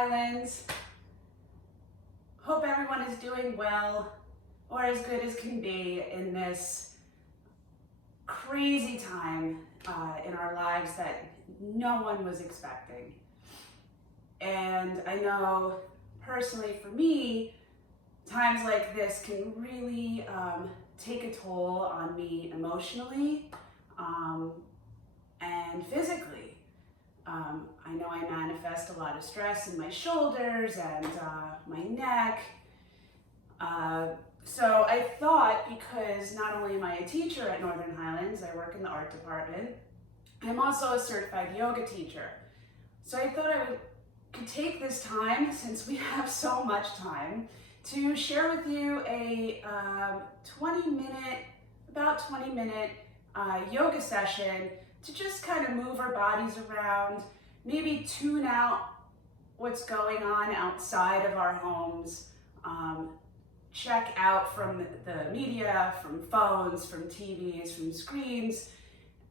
Highlands. Hope everyone is doing well, or as good as can be in this crazy time in our lives that no one was expecting. And I know personally for me, times like this can really take a toll on me emotionally and physically. I know I manifest a lot of stress in my shoulders and my neck. So I thought, because not only am I a teacher at Northern Highlands, I work in the art department, I'm also a certified yoga teacher. So I thought could take this time, since we have so much time, to share with you a about 20 minute yoga session to just kind of move our bodies around, maybe tune out what's going on outside of our homes, check out from the media, from phones, from TVs, from screens,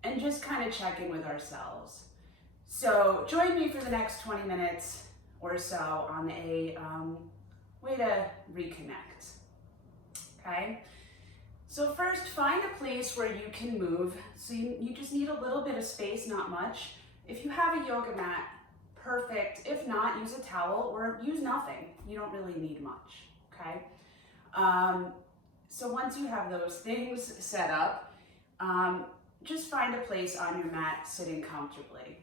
and just kind of check in with ourselves. So join me for the next 20 minutes or so on a way to reconnect, okay? So first, find a place where you can move. So you just need a little bit of space, not much. If you have a yoga mat, perfect. If not, use a towel or use nothing. You don't really need much, okay? So once you have those things set up, just find a place on your mat sitting comfortably,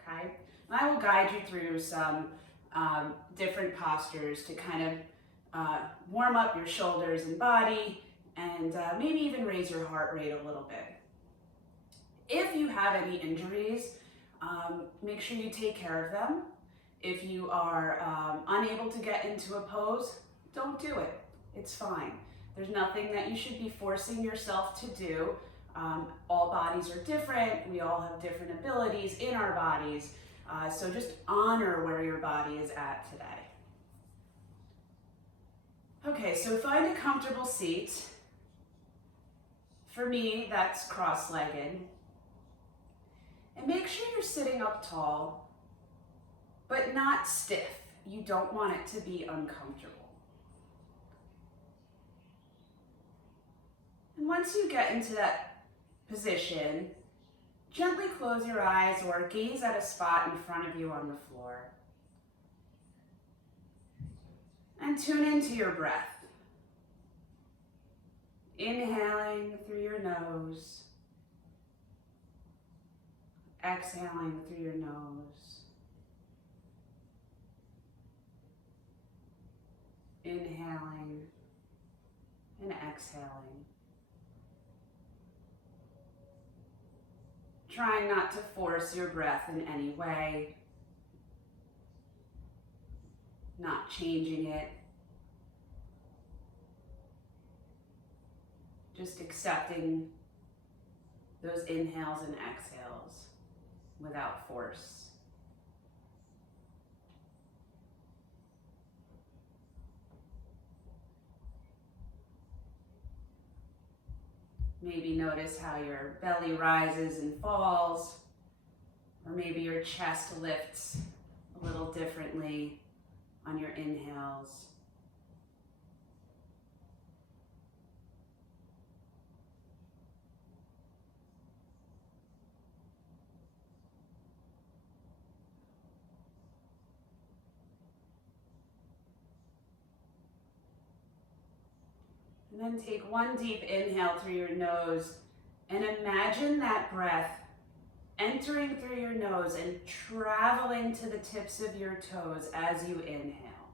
okay? And I will guide you through some different postures to kind of warm up your shoulders and body, and maybe even raise your heart rate a little bit. If you have any injuries, make sure you take care of them. If you are unable to get into a pose, don't do it. It's fine. There's nothing that you should be forcing yourself to do. All bodies are different. We all have different abilities in our bodies. So just honor where your body is at today. Okay, so find a comfortable seat. For me, that's cross-legged. And make sure you're sitting up tall, but not stiff. You don't want it to be uncomfortable. And once you get into that position, gently close your eyes or gaze at a spot in front of you on the floor. And tune into your breath. Inhaling through your nose. Exhaling through your nose. Inhaling and exhaling. Trying not to force your breath in any way. Not changing it. Just accepting those inhales and exhales without force. Maybe notice how your belly rises and falls, or maybe your chest lifts a little differently on your inhales. And then take one deep inhale through your nose and imagine that breath entering through your nose and traveling to the tips of your toes as you inhale.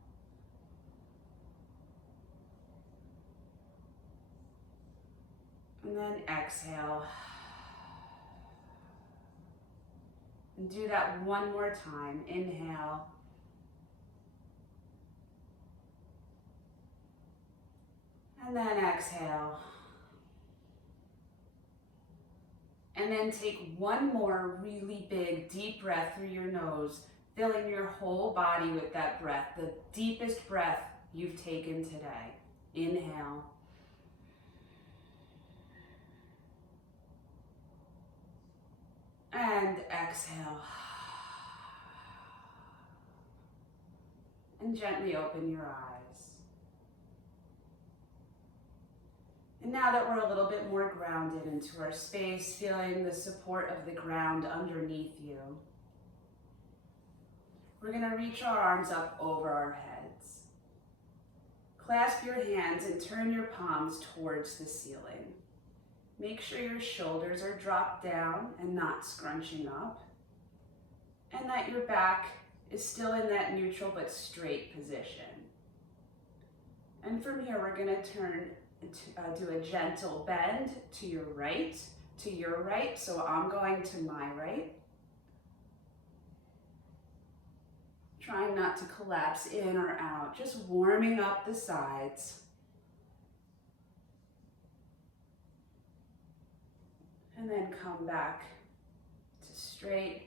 And then exhale. And do that one more time. Inhale. And then exhale. And then take one more really big, deep breath through your nose, filling your whole body with that breath, the deepest breath you've taken today. Inhale. And exhale. and gently open your eyes. And now that we're a little bit more grounded into our space, feeling the support of the ground underneath you, we're going to reach our arms up over our heads. Clasp your hands and turn your palms towards the ceiling. Make sure your shoulders are dropped down and not scrunching up, and that your back is still in that neutral but straight position. And from here, we're going to do a gentle bend to your right, so I'm going to my right. Trying not to collapse in or out, just warming up the sides. And then come back to straight.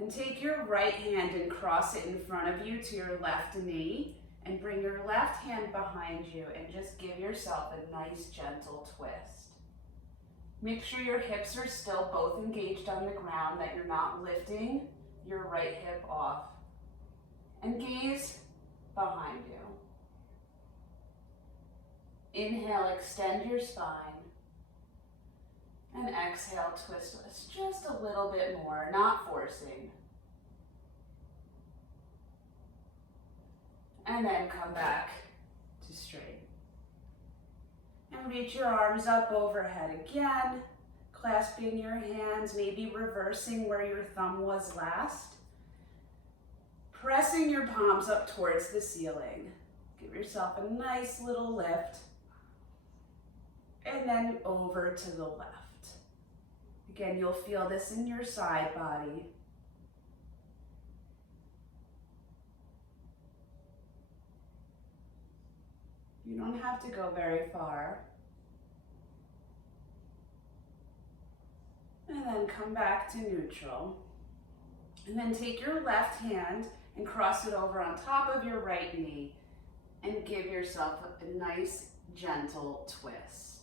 And take your right hand and cross it in front of you to your left knee. And bring your left hand behind you and just give yourself a nice gentle twist. Make sure your hips are still both engaged on the ground, that you're not lifting your right hip off. And gaze behind you. Inhale, extend your spine. And exhale, twist just a little bit more, not forcing. And then come back to straight. And reach your arms up overhead again, clasping your hands, maybe reversing where your thumb was last. Pressing your palms up towards the ceiling. Give yourself a nice little lift. And then over to the left. Again, you'll feel this in your side body. You don't have to go very far. And then come back to neutral. And then take your left hand and cross it over on top of your right knee and give yourself a nice, gentle twist.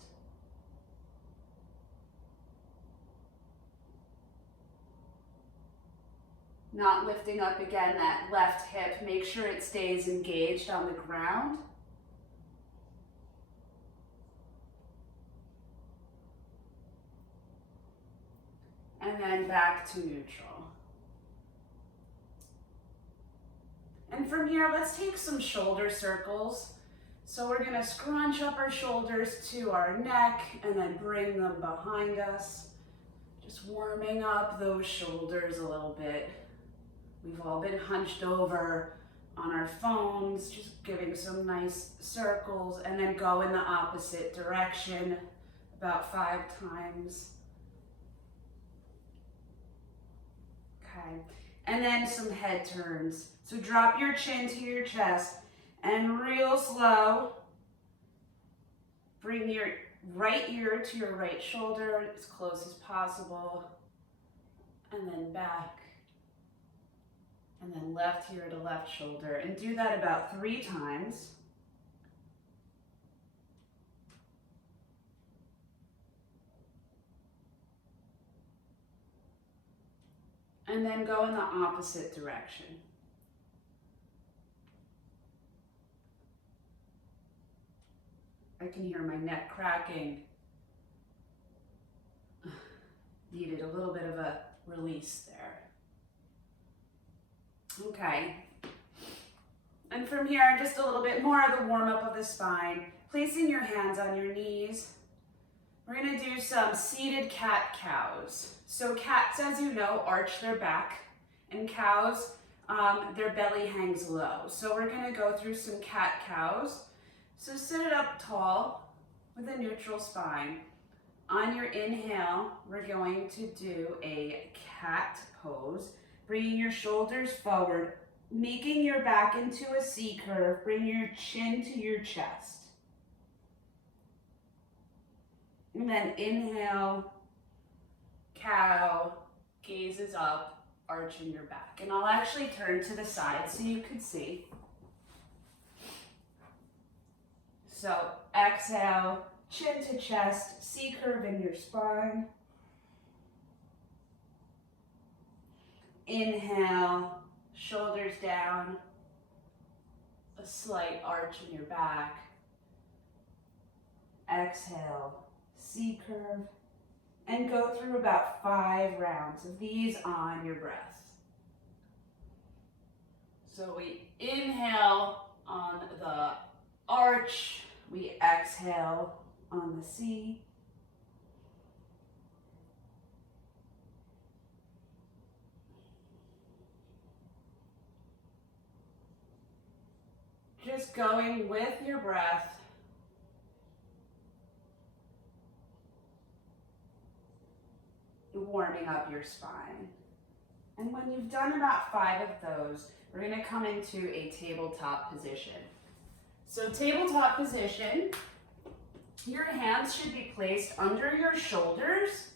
Not lifting up again that left hip. Make sure it stays engaged on the ground. And then back to neutral. And from here, let's take some shoulder circles. So we're gonna scrunch up our shoulders to our neck and then bring them behind us. Just warming up those shoulders a little bit. We've all been hunched over on our phones, just giving some nice circles, and then go in the opposite direction about 5 times. Okay, and then some head turns. So drop your chin to your chest and real slow, bring your right ear to your right shoulder as close as possible, and then back, and then left ear to left shoulder, and do that about 3 times. And then go in the opposite direction. I can hear my neck cracking. Needed a little bit of a release there. Okay. And from here, just a little bit more of the warm up of the spine. Placing your hands on your knees. We're gonna do some seated cat-cows. So cats, as you know, arch their back, and cows, their belly hangs low. So we're gonna go through some cat-cows. So sit it up tall with a neutral spine. On your inhale, we're going to do a cat pose, bringing your shoulders forward, making your back into a C curve. Bring your chin to your chest. And then inhale, cow, gazes up, arching your back. And I'll actually turn to the side so you can see. So exhale, chin to chest, C curve in your spine. Inhale, shoulders down, a slight arch in your back. Exhale, C curve, and go through about 5 rounds of these on your breath. So we inhale on the arch, we exhale on the C. Just going with your breath. Warming up your spine. And when you've done about 5 of those, we're going to come into a tabletop position. So tabletop position, your hands should be placed under your shoulders,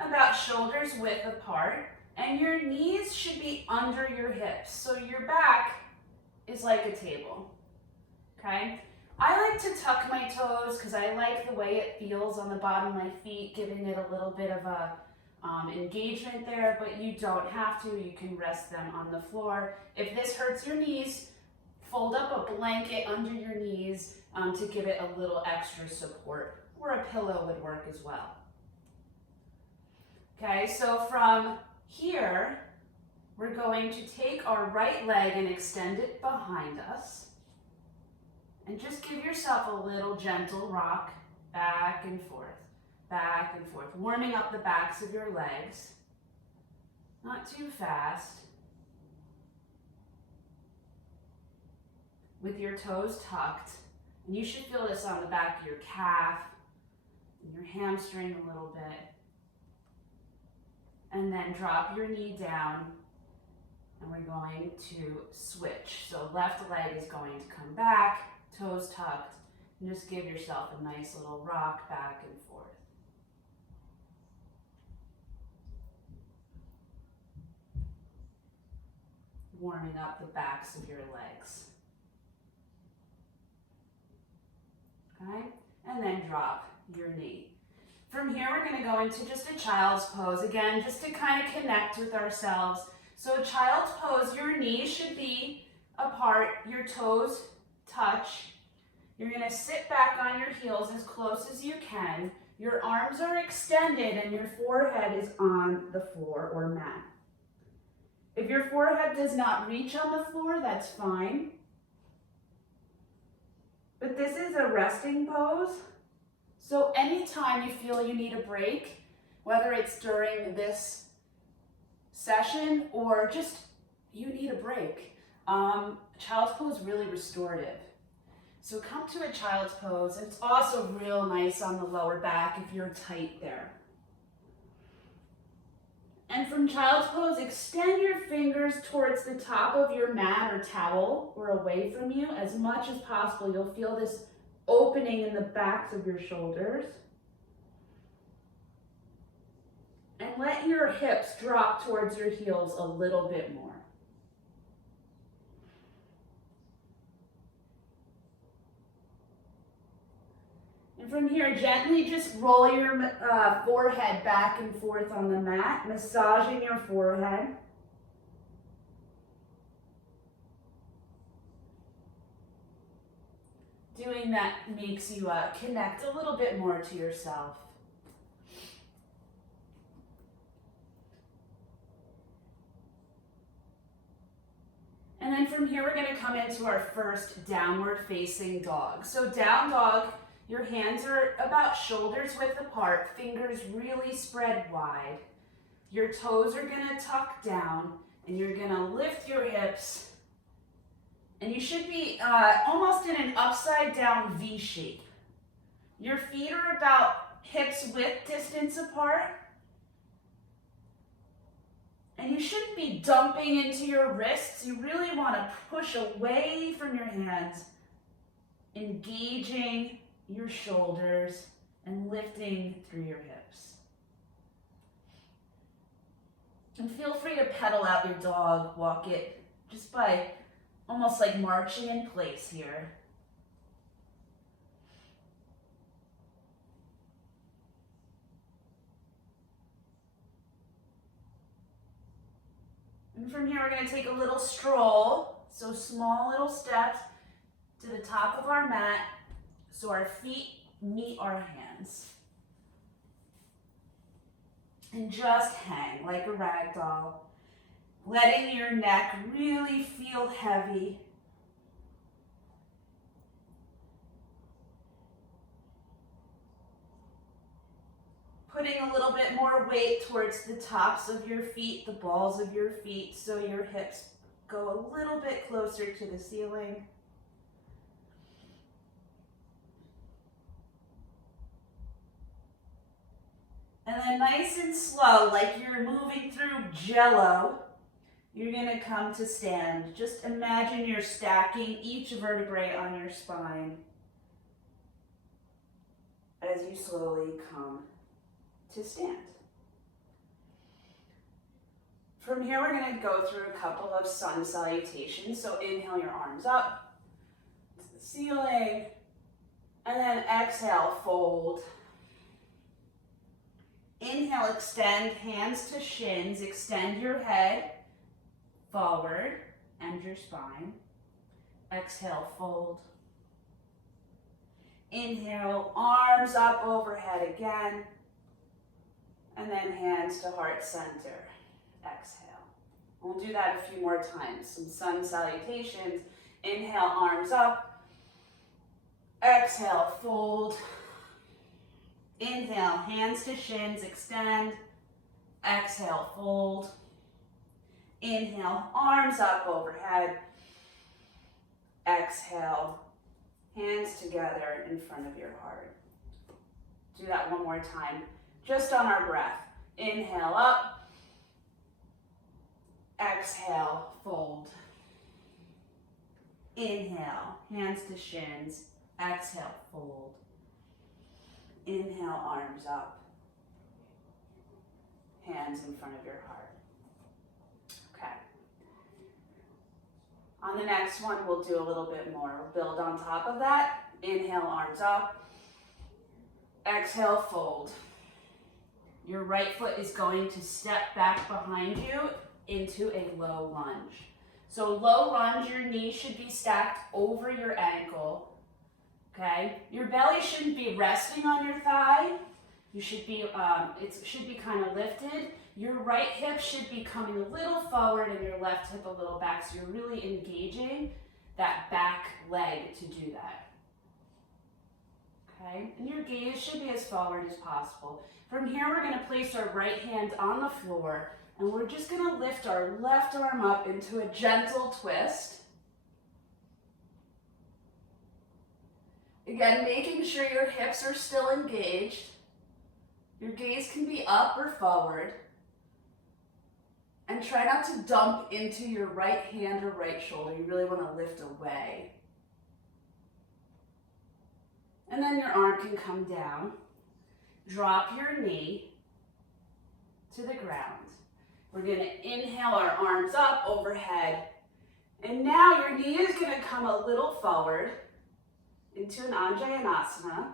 about shoulders width apart, and your knees should be under your hips. So your back is like a table, okay? I like to tuck my toes because I like the way it feels on the bottom of my feet, giving it a little bit of a engagement there, but you don't have to. You can rest them on the floor. If this hurts your knees, fold up a blanket under your knees to give it a little extra support, or a pillow would work as well. Okay, so from here, we're going to take our right leg and extend it behind us. And just give yourself a little gentle rock back and forth, warming up the backs of your legs. Not too fast. With your toes tucked. And you should feel this on the back of your calf and your hamstring a little bit. And then drop your knee down. And we're going to switch. So left leg is going to come back. Toes tucked, and just give yourself a nice little rock back and forth. Warming up the backs of your legs. Okay, and then drop your knee. From here, we're going to go into just a child's pose, again, just to kind of connect with ourselves. So child's pose, your knees should be apart, your toes touch. You're going to sit back on your heels as close as you can. Your arms are extended and your forehead is on the floor or mat. If your forehead does not reach on the floor, that's fine. But this is a resting pose. So anytime you feel you need a break, whether it's during this session or just you need a break, child's pose is really restorative. So come to a child's pose, and it's also real nice on the lower back if you're tight there. And from child's pose, extend your fingers towards the top of your mat or towel or away from you as much as possible. You'll feel this opening in the backs of your shoulders. And let your hips drop towards your heels a little bit more. And from here, gently just roll your forehead back and forth on the mat, massaging your forehead. Doing that makes you connect a little bit more to yourself. And then from here, we're going to come into our first downward facing dog. So down dog, your hands are about shoulders width apart, fingers really spread wide. Your toes are going to tuck down, and you're going to lift your hips. And you should be almost in an upside down V shape. Your feet are about hips width distance apart. And you shouldn't be dumping into your wrists. You really want to push away from your hands, engaging your shoulders and lifting through your hips. And feel free to pedal out your dog, walk it just by almost like marching in place here. And from here, we're going to take a little stroll. So small little steps to the top of our mat so our feet meet our hands. And just hang like a rag doll, letting your neck really feel heavy. Putting a little bit more weight towards the tops of your feet, the balls of your feet, so your hips go a little bit closer to the ceiling. And then nice and slow, like you're moving through Jello, you're gonna come to stand. Just imagine you're stacking each vertebrae on your spine as you slowly come to stand. From here, we're going to go through a couple of sun salutations. So inhale your arms up to the ceiling, and then exhale, fold. Inhale, extend hands to shins, extend your head forward and your spine. Exhale, fold. Inhale, arms up overhead again. And then hands to heart center. Exhale. We'll do that a few more times. Some sun salutations. Inhale, arms up. Exhale, fold. Inhale, hands to shins, extend. Exhale, fold. Inhale, arms up overhead. Exhale, hands together in front of your heart. Do that one more time. Just on our breath. Inhale up. Exhale, fold. Inhale, hands to shins. Exhale, fold. Inhale, arms up. Hands in front of your heart. Okay. On the next one, we'll do a little bit more. We'll build on top of that. Inhale, arms up. Exhale, fold. Your right foot is going to step back behind you into a low lunge. So low lunge, your knee should be stacked over your ankle, okay? Your belly shouldn't be resting on your thigh. You should be, it should be kind of lifted. Your right hip should be coming a little forward and your left hip a little back, so you're really engaging that back leg to do that. Okay, and your gaze should be as forward as possible. From here, we're going to place our right hand on the floor, and we're just going to lift our left arm up into a gentle twist. Again, making sure your hips are still engaged. Your gaze can be up or forward. And try not to dump into your right hand or right shoulder. You really want to lift away. And then your arm can come down. Drop your knee to the ground. We're going to inhale our arms up overhead. And now your knee is going to come a little forward into an Anjayanasana.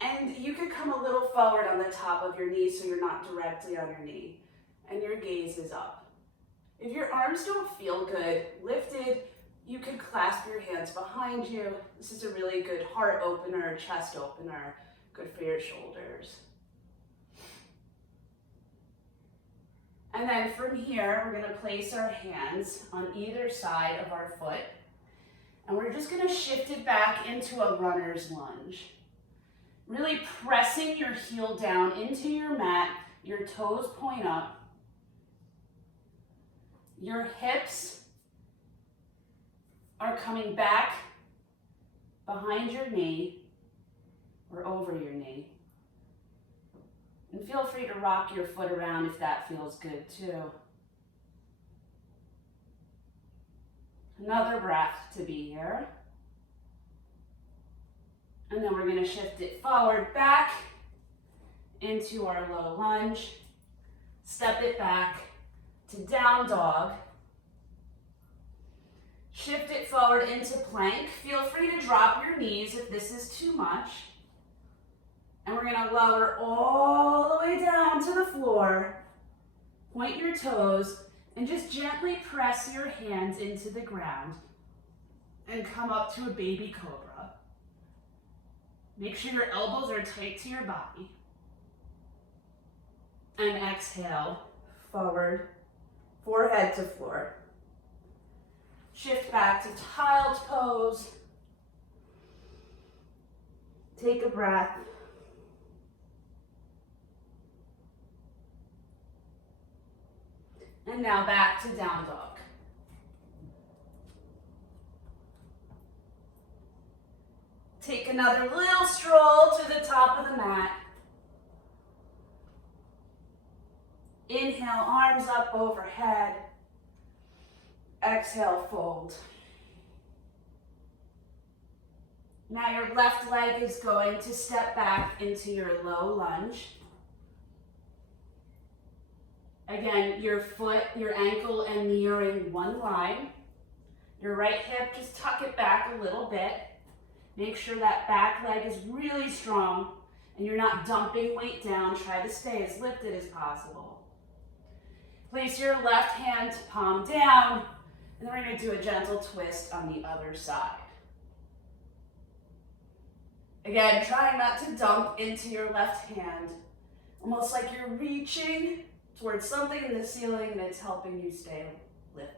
And you can come a little forward on the top of your knee so you're not directly on your knee. And your gaze is up. If your arms don't feel good, lifted, you can clasp your hands behind you. This is a really good heart opener, chest opener, good for your shoulders. And then from here, we're gonna place our hands on either side of our foot. And we're just gonna shift it back into a runner's lunge. Really pressing your heel down into your mat, your toes point up. Your hips are coming back behind your knee or over your knee. And feel free to rock your foot around if that feels good too. Another breath to be here. And then we're going to shift it forward back into our low lunge. Step it back to down dog. Shift it forward into plank. Feel free to drop your knees if this is too much. And we're going to lower all the way down to the floor. Point your toes And just gently press your hands into the ground and come up to a baby cobra. Make sure your elbows are tight to your body. And exhale, forward, forehead to floor. Shift back to child's pose. Take a breath. And now back to down dog. Take another little stroll to the top of the mat. Inhale, arms up overhead. Exhale, fold. Now your left leg is going to step back into your low lunge. Again, your foot, your ankle, and knee are in one line. Your right hip, just tuck it back a little bit. Make sure that back leg is really strong and you're not dumping weight down. Try to stay as lifted as possible. Place your left hand palm down, and then we're going to do a gentle twist on the other side. Again, try not to dump into your left hand, almost like you're reaching towards something in the ceiling and it's helping you stay lifted.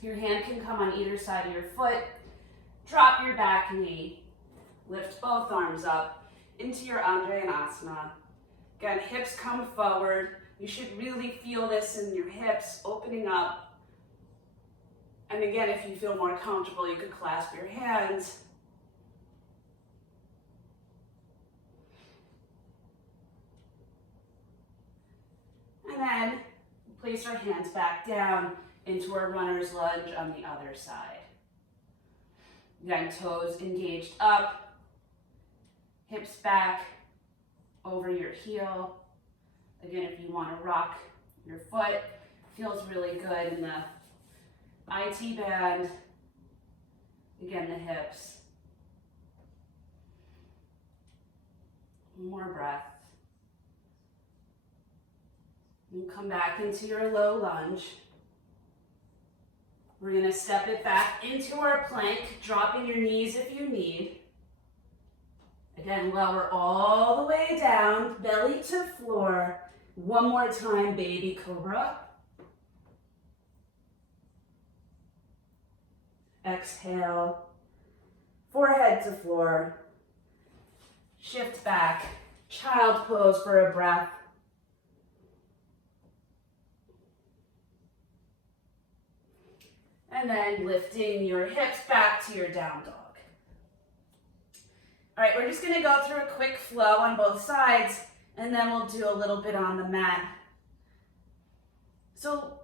Your hand can come on either side of your foot. Drop your back knee. Lift both arms up into your Anjaneyasana. Again, hips come forward. You should really feel this in your hips, opening up. And again, if you feel more comfortable, you could clasp your hands. And then place our hands back down into our runner's lunge on the other side. Again, toes engaged up. Hips back over your heel. Again, if you want to rock your foot, feels really good in the IT band. Again, the hips. More breath. And come back into your low lunge. We're going to step it back into our plank, dropping your knees if you need. Again, lower all the way down, belly to floor. One more time, baby cobra. Exhale, forehead to floor. Shift back, child pose for a breath. And then lifting your hips back to your down dog. All right, we're just gonna go through a quick flow on both sides, and then we'll do a little bit on the mat. So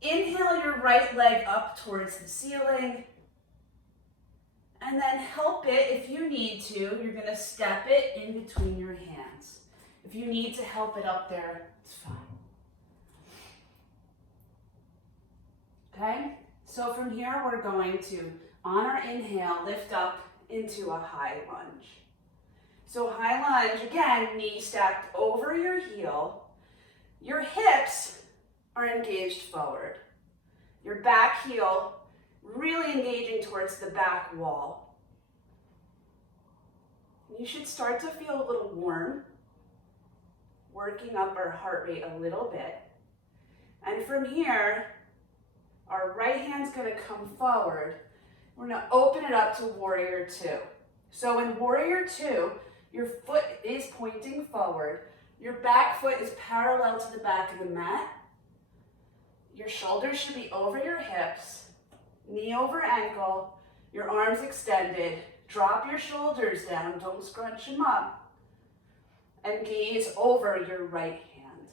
inhale your right leg up towards the ceiling, and then help it if you need to. You're gonna step it in between your hands. If you need to help it up there, it's fine. Okay, so from here we're going to, on our inhale, lift up into a high lunge. So high lunge, again, knee stacked over your heel. Your hips are engaged forward. Your back heel really engaging towards the back wall. You should start to feel a little warm, working up our heart rate a little bit. And from here, our right hand's gonna come forward. We're gonna open it up to warrior two. So in warrior two, your foot is pointing forward. Your back foot is parallel to the back of the mat. Your shoulders should be over your hips, knee over ankle, your arms extended. Drop your shoulders down, don't scrunch them up. And gaze over your right hand.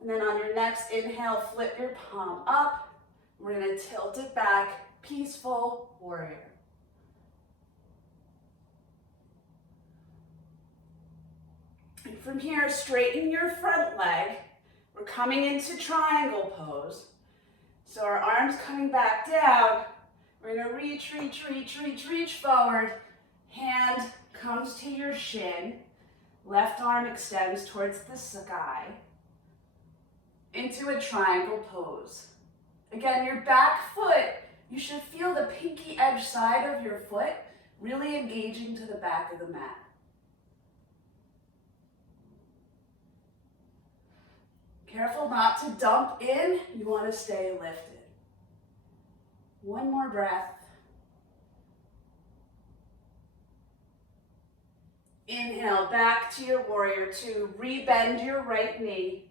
And then on your next inhale, flip your palm up. We're gonna tilt it back, peaceful warrior. And from here, straighten your front leg. We're coming into triangle pose. So our arms coming back down. We're gonna reach, reach, reach, reach, reach forward. Hand comes to your shin. Left arm extends towards the sky into a triangle pose. Again, your back foot, you should feel the pinky edge side of your foot really engaging to the back of the mat. Careful not to dump in, you want to stay lifted. One more breath. Inhale, back to your warrior two. Rebend your right knee.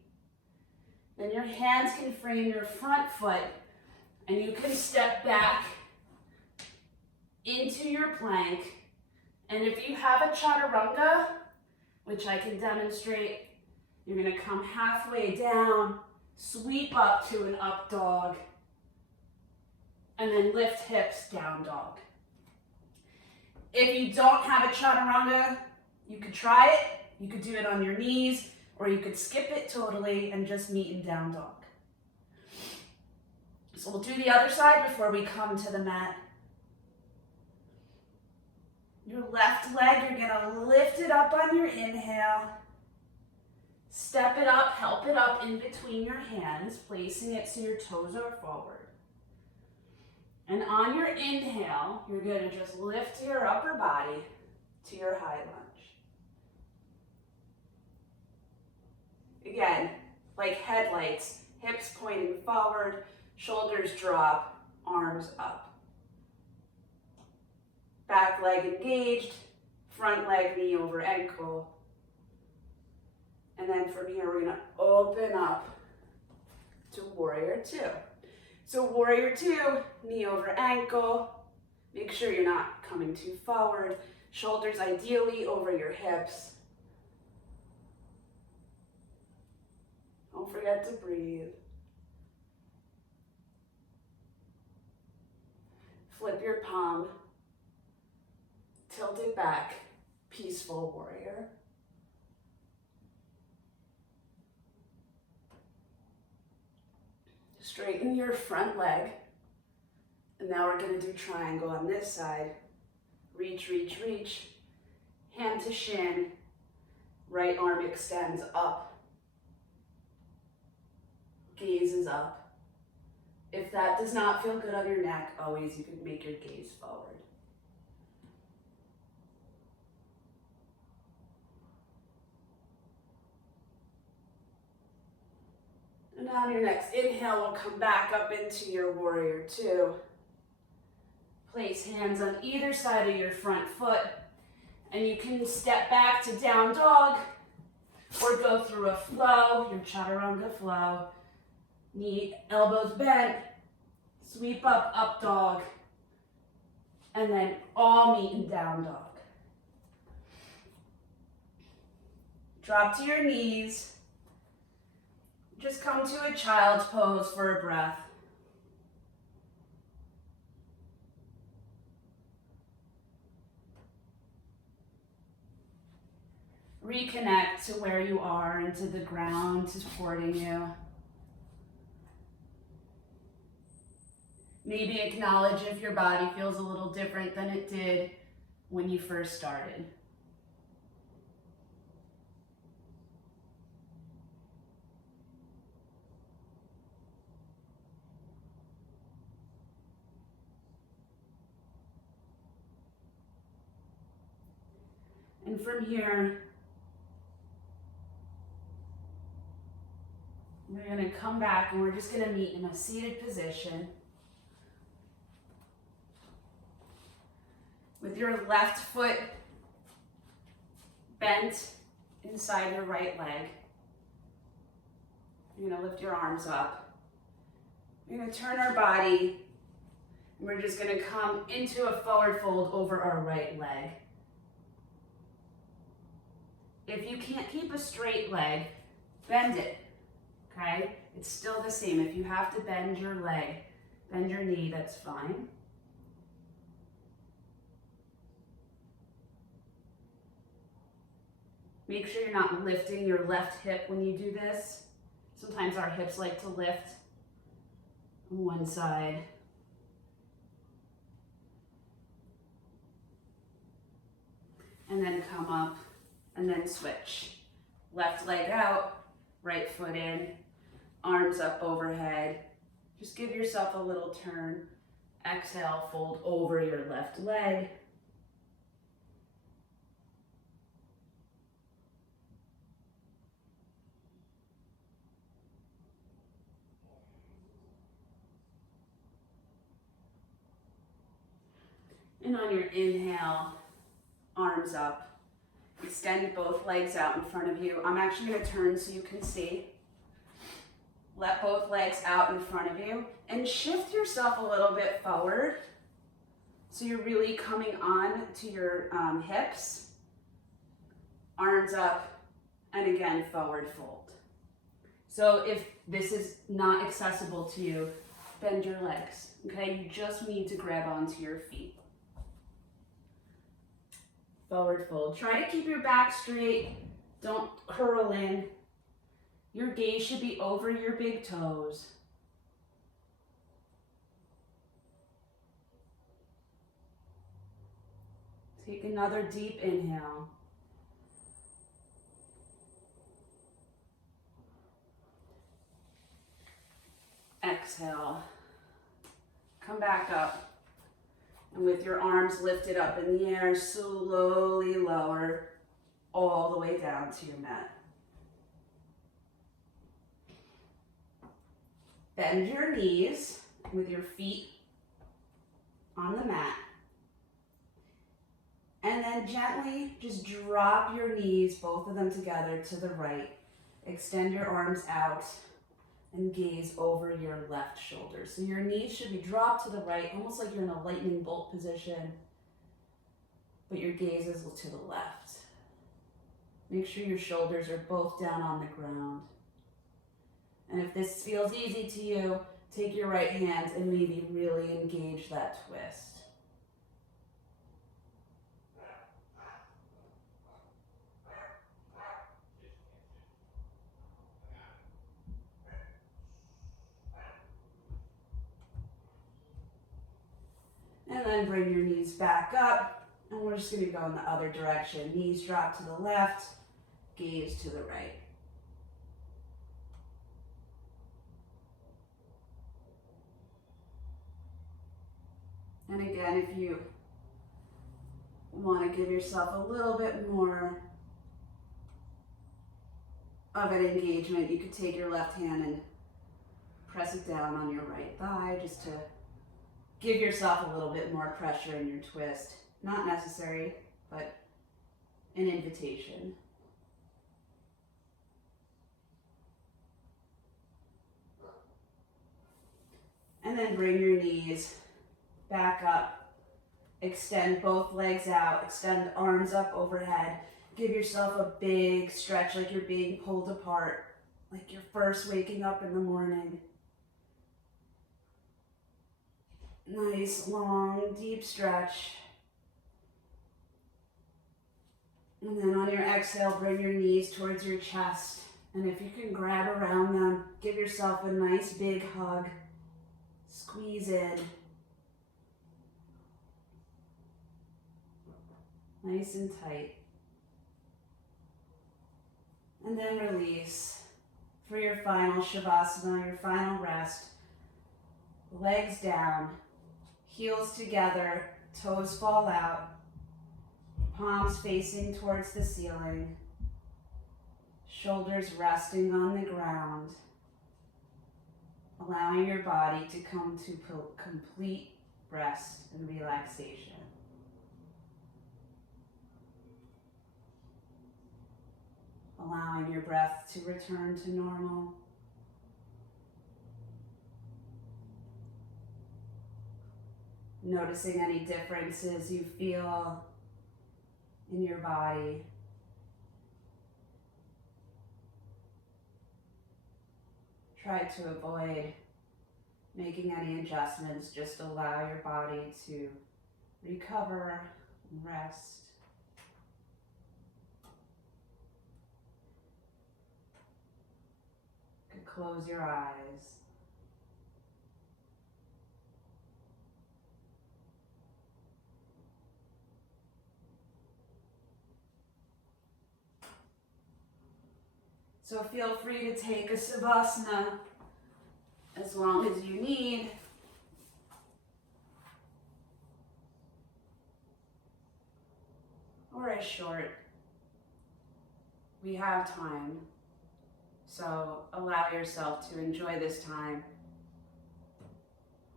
Then your hands can frame your front foot and you can step back into your plank. And if you have a chaturanga, which I can demonstrate, you're gonna come halfway down, sweep up to an up dog, and then lift hips, down dog. If you don't have a chaturanga, you could try it. You could do it on your knees, or you could skip it totally and just meet in down dog. So we'll do the other side before we come to the mat. Your left leg, you're gonna lift it up on your inhale. Step it up, help it up in between your hands, placing it so your toes are forward. And on your inhale, you're gonna just lift your upper body to your high lunge. Again, like headlights, hips pointing forward, shoulders drop, arms up. Back leg engaged, front leg knee over ankle. And then from here, we're gonna open up to warrior two. So warrior two, knee over ankle. Make sure you're not coming too forward. Shoulders ideally over your hips. Don't forget to breathe. Flip your palm. Tilt it back. Peaceful warrior. Straighten your front leg. And now we're gonna do triangle on this side. Reach, reach, reach. Hand to shin. Right arm extends up. Gaze is up. If that does not feel good on your neck, always you can make your gaze forward. And on your next inhale, we'll come back up into your warrior two. Place hands on either side of your front foot, and you can step back to down dog or go through a flow, your chaturanga flow. Knee, elbows bent, sweep up, up dog, and then all meet in down dog. Drop to your knees. Just come to a child's pose for a breath. Reconnect to where you are and to the ground supporting you. Maybe acknowledge if your body feels a little different than it did when you first started. And from here, we're going to come back and we're just going to meet in a seated position with your left foot bent inside your right leg. You're going to lift your arms up. We're going to turn our body and we're just going to come into a forward fold over our right leg. If you can't keep a straight leg, bend it, okay? It's still the same. If you have to bend your leg, bend your knee, that's fine. Make sure you're not lifting your left hip when you do this. Sometimes our hips like to lift on one side. and then come up, and then switch. Left leg out, right foot in, arms up overhead. Just give yourself a little turn. Exhale, fold over your left leg. And on your inhale, arms up. Extend both legs out in front of you. I'm actually going to turn so you can see. Let both legs out in front of you and shift yourself a little bit forward. So you're really coming on to your hips. Arms up, and again, forward fold. So if this is not accessible to you, bend your legs, okay? You just need to grab onto your feet. Forward fold. Try to keep your back straight. Don't curl in. Your gaze should be over your big toes. Take another deep inhale. Exhale. Come back up. And with your arms lifted up in the air, slowly lower all the way down to your mat. Bend your knees with your feet on the mat. And then gently just drop your knees, both of them together, to the right. Extend your arms out and gaze over your left shoulder. So your knees should be dropped to the right, almost like you're in a lightning bolt position, but your gaze is to the left. Make sure your shoulders are both down on the ground. And if this feels easy to you, take your right hand and maybe really engage that twist. And then bring your knees back up, and we're just going to go in the other direction. Knees drop to the left, gaze to the right. And again, if you want to give yourself a little bit more of an engagement, you could take your left hand and press it down on your right thigh just to give yourself a little bit more pressure in your twist. Not necessary, but an invitation. And then bring your knees back up. Extend both legs out. Extend arms up overhead. Give yourself a big stretch like you're being pulled apart, like you're first waking up in the morning. Nice, long, deep stretch. And then on your exhale, bring your knees towards your chest. And if you can grab around them, give yourself a nice big hug. Squeeze in. Nice and tight. And then release for your final Shavasana, your final rest. Legs down. Heels together, toes fall out, palms facing towards the ceiling, shoulders resting on the ground, allowing your body to come to complete rest and relaxation. Allowing your breath to return to normal. Noticing any differences you feel in your body. Try to avoid making any adjustments. Just allow your body to recover and rest. You could close your eyes. So feel free to take a Savasana as long as you need. Or as short. We have time, so allow yourself to enjoy this time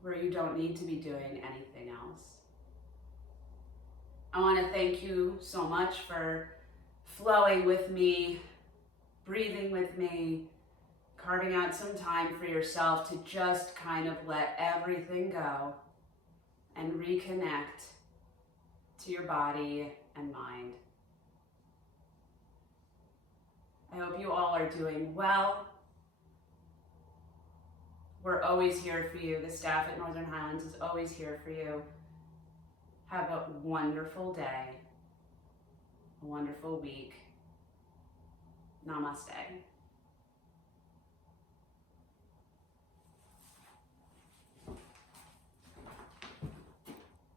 where you don't need to be doing anything else. I want to thank you so much for flowing with me, breathing with me, carving out some time for yourself to just kind of let everything go and reconnect to your body and mind. I hope you all are doing well. We're always here for you. The staff at Northern Highlands is always here for you. Have a wonderful day, a wonderful week. Namaste.